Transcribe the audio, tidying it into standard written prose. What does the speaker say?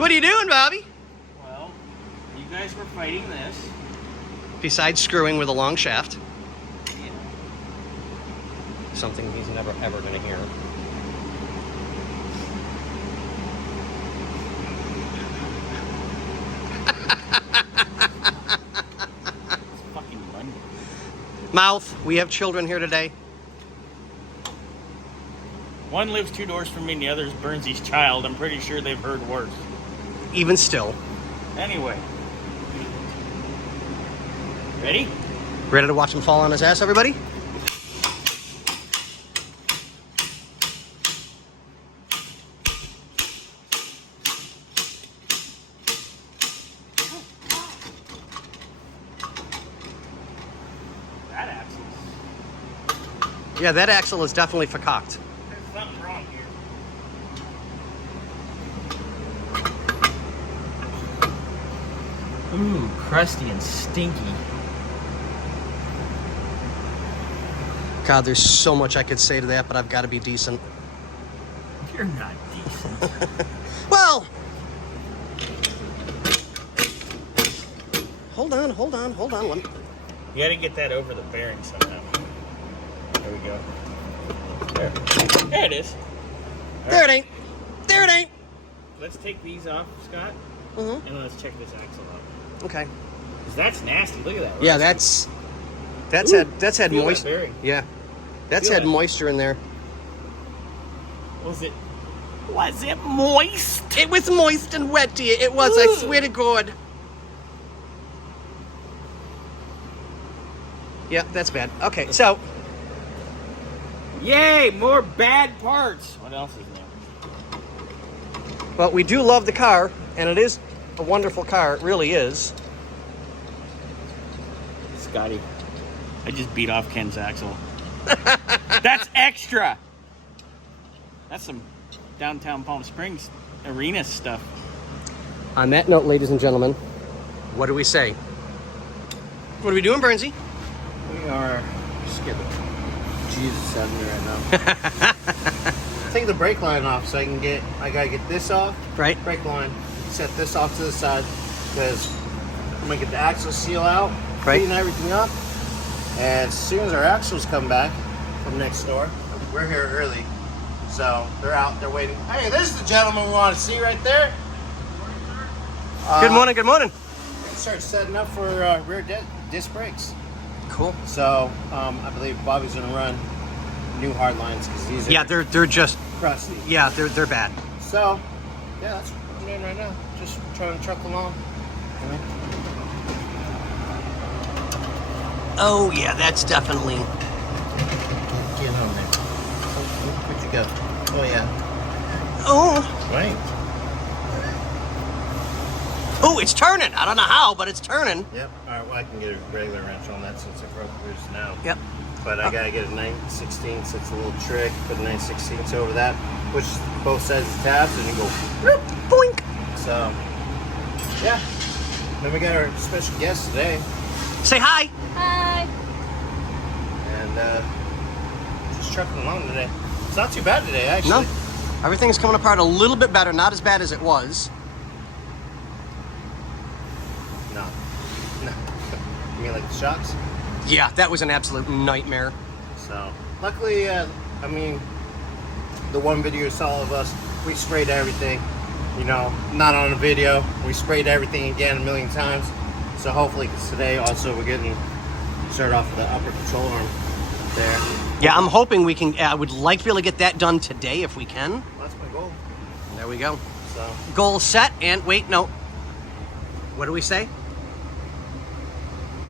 What are you doing, Bobby? Well, you guys were fighting this. Besides screwing with a long shaft. Yeah. Something he's never ever going to hear. It's fucking Monday. Mouth, we have children here today. One lives 2 doors from me and the other is Burnsy's child. I'm pretty sure they've heard worse. Even still. Anyway. Ready? Ready to watch him fall on his ass, everybody? That axle. Yeah, that axle is definitely vercocked. There's something wrong here. Ooh, crusty and stinky. God, there's so much I could say to that, but I've got to be decent. You're not decent. Well, hold on. Let me... You gotta get that over the bearing somehow. There we go. There it is. All There right. it ain't. There it ain't. Let's take these off, Scott, Mm-hmm. and let's check this axle out. Okay. Because that's nasty. Look at that. Yeah, rusty. that's Ooh, had feel moisture. that bearing. Yeah, that's Feel had that. moisture in there. Was it moist? It was moist and wet, dear. It was. I Ooh. swear to God. Yeah, that's bad. Okay, so Yay, more bad parts. What else is there? well, we do love the car, and it is a wonderful car. It really is. Scotty, I just beat off Ken's axle. That's extra. That's some downtown Palm Springs arena stuff. On that note, ladies and gentlemen, what do we say? What are we doing, Bernsey? We are just getting Jesus out of me right now. Take the brake line off so I gotta get this off. Right. Brake line. Set this off to the side because I'm gonna get the axle seal out, Right. clean everything up. And as soon as our axles come back from next door, we're here early. So they're out, they're waiting. Hey, there's the gentleman we want to see right there. Good morning. Good morning. We're gonna start setting up for rear disc brakes. Cool. So I believe Bobby's gonna run new hard lines because these are Yeah, they're just crusty. yeah they're bad. So yeah, that's what I'm doing right now. Just trying to truck along. Oh yeah, that's definitely. Get home there. Where'd you go? Oh yeah. Oh. Right. Oh, it's turning. I don't know how, but it's turning. Yep. All right. Well, I can get a regular wrench on that since it broke loose now. Yep. But I gotta get a 9/16. So it's a little trick. Put a 9/16 over that. Push both sides of the tabs and you go. Whoop. Boink. So yeah. Then we got our special guest today, Say hi. Hi. and just trucking along today. It's not too bad today, actually. No, everything's coming apart a little bit better. Not as bad as it was. No. You mean like the shocks? Yeah, that was an absolute nightmare. So, luckily, I mean, the one video you saw of us, we sprayed everything. You know, not on a video. We sprayed everything again a million times. So hopefully, because today also we're getting started off with the upper control arm there. Yeah, I'm hoping we can. I would like to be able to get that done today if we can. Well, that's my goal. There we go. So, Goal set. And wait, no. What do we say?